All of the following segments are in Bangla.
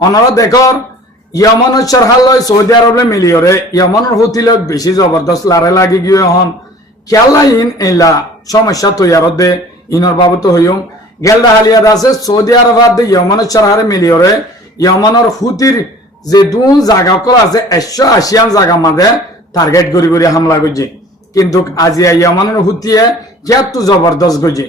অনারা দেখর ইয়মনের সরহার লয় সৌদি আরবে মিলিয়রে ইয়মনের হুতি লোক বেশি জবরদস্ত লারে লাগি গিয়ে হন খেয়াল্লা ইন এলা সমস্যা তৈয়ারত দে ইনর বাবত হইম গেলদা হালিয়াদ আছে সৌদি আরবাদ দে ইয়মনের সরহারে মিলিয়রে ইয়মনের হুতির যে দুন জায়গা কল আছে 180 জায়গা মাঝে টার্গেট করি করি হামলা করছে কিন্তু আজি ইয়মনের হুতিয়ে তো জবরদস্ত করছে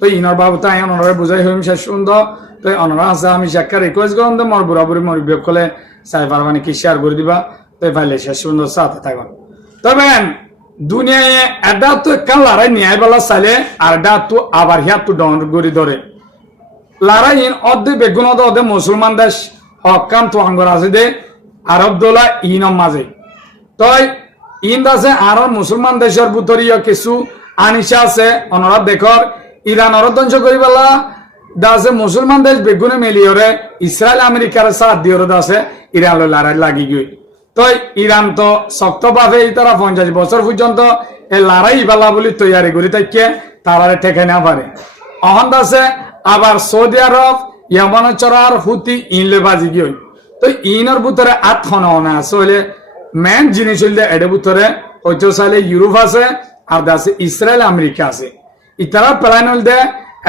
তো ইনর বাবত আই অনরে বুঝাই হইম শেষ সুন্দর তো অনরা আছে আমি শিক্ষা রিকোয়েস্ট করলাম তো মোর বুড়াবুড়ি মোর বিয়োগ করলে সাইবার মানে কি শেয়ার করে দিবা তো ফাইলে শেষ সুন্দর সাথে থাকবেন তবে দুনিয়ায় এটা তো একটা লড়াই নিয়ে বেলা চাইলে আর এটা তো আবার হিয়া তো ডন করে ধরে লড়াই অর্ধে বেগুন অর্ধে মুসলমান দেশ হকাম তো আঙ্গর আছে দে আরব দোলা ইনম মাঝে তই ইন আছে আর মুসলমান দেশের ভিতরে কিছু আনিসা আছে অনরা দেখর ইরান ধ্বংস করি পেলা দাসে মুসলমান দেশ বেগুনে মিলিয়রে ইসরায়েল আমেরিকার সাথ দিয়ে আছে ইরান লড়াই লাগি গই তো ইরান তো শক্তভাবে তারা 50 বছর পর্যন্ত এই লড়াই বেলা বলে তৈরি করি তাইকে তারা ঠেকে না পারে অহন দাসে আবার সৌদি আরব ইয়মন চরার হুতি ইনলে বাজি গই তো ইনর ভিতরে আত্মনা আছে হইলে মেন জিনিস হইলে এর ভিতরে হয়তো চাইলে ইউরোপ আছে আর দাসে ইসরায়েল আমেরিকা আছে ইতারা প্ল্যান হল দে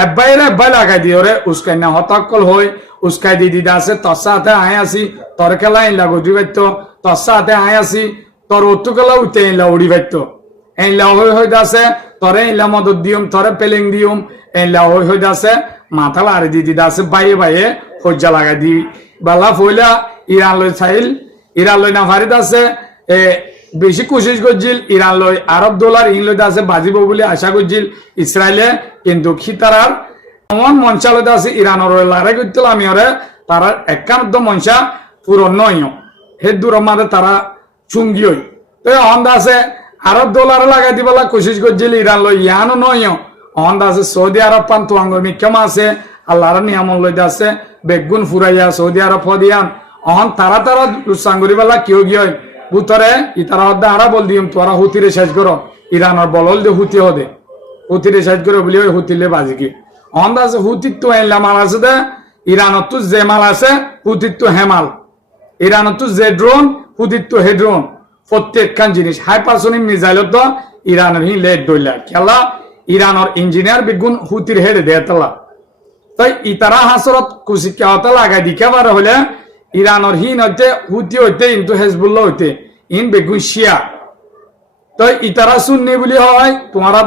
এবাইরে এবাই লাগাই দিয়ে রে উস্কাই না হতাকল হই উস্কাই দি দিদা আছে তোর সাথে আয় আসি তোর খেলা ইনলা গদি বাইতো তোর সাথে আয় আসি তোর অত্তু খেলা উঠে ইনলা উড়ি বাইতো ইনলা হই দাসে তোরে ইনলা মদত দিউম তোরে পেলিং দিউম ইনলা হই দাসে মাথা লারি দি দিদা আছে বাইয়ে বাইয়ে হজ্জা লাগাই দি বালা ফইলা ইরান লই চাইল ইরান লই না ফারিদ আছে বেশি কোশিশ করছিল ইরান লই আরব ডলার ইংল্যান্ড আছে বাজিব বলে আশা করছিল ইসরায়েলে কিন্তু খিতারার এমন মঞ্চালতে আছে ইরানের লড়াই করছিল আমি ওরে তারা একান্ত মঞ্চা পূরণ নয় হে দূর মাঝে তারা চুঙ্গি হই তো অন্ধ আছে আরব ডলার লাগাই দিবলা কোশিশ করছিল ইরান লই ইয়ানো নয় অন্ধ আছে সৌদি আরব পান তোয়াঙ্গ মিক্ষমা আছে আল্লাহর নিয়ামন লইতে আছে বেগুন ফুরাইয়া সৌদি আরব ফদিয়ান অহন তারা তারা লুসাঙ্গুরি বেলা কেউ গিয়ে বুতরে ইতারা হদ্দা আরা বল দিম তোরা হুতিরে শেষ করো ইরানের বলল দে হুতি হদে হুতিরে শেষ করো বলি ওই হুতিলে বাজি কি অন্ধ আছে হুতির তো এনলা মাল আছে দে ইরানত তো যে মাল আছে হুতির তো হেমাল ইরানত তো যে ড্রোন হুতির তো হে ড্রোন প্রত্যেকখান জিনিস হাইপারসোনিক মিসাইল তো ইরানের হি লেট দইলা খেলা ইরানের ইঞ্জিনিয়ার বেগুন হুতির হেডে দেয় তালা তাই ইতারা হাসরত কুসিকা হতা লাগাই দিকে পারে হলে ইরানের হিন হইতে হুতি হইতে কিন্তু হেজবুল্লাহ হইতে ইন বেগুন শিয়া তো ইতারা সুন্নি বলি হয় তোমারা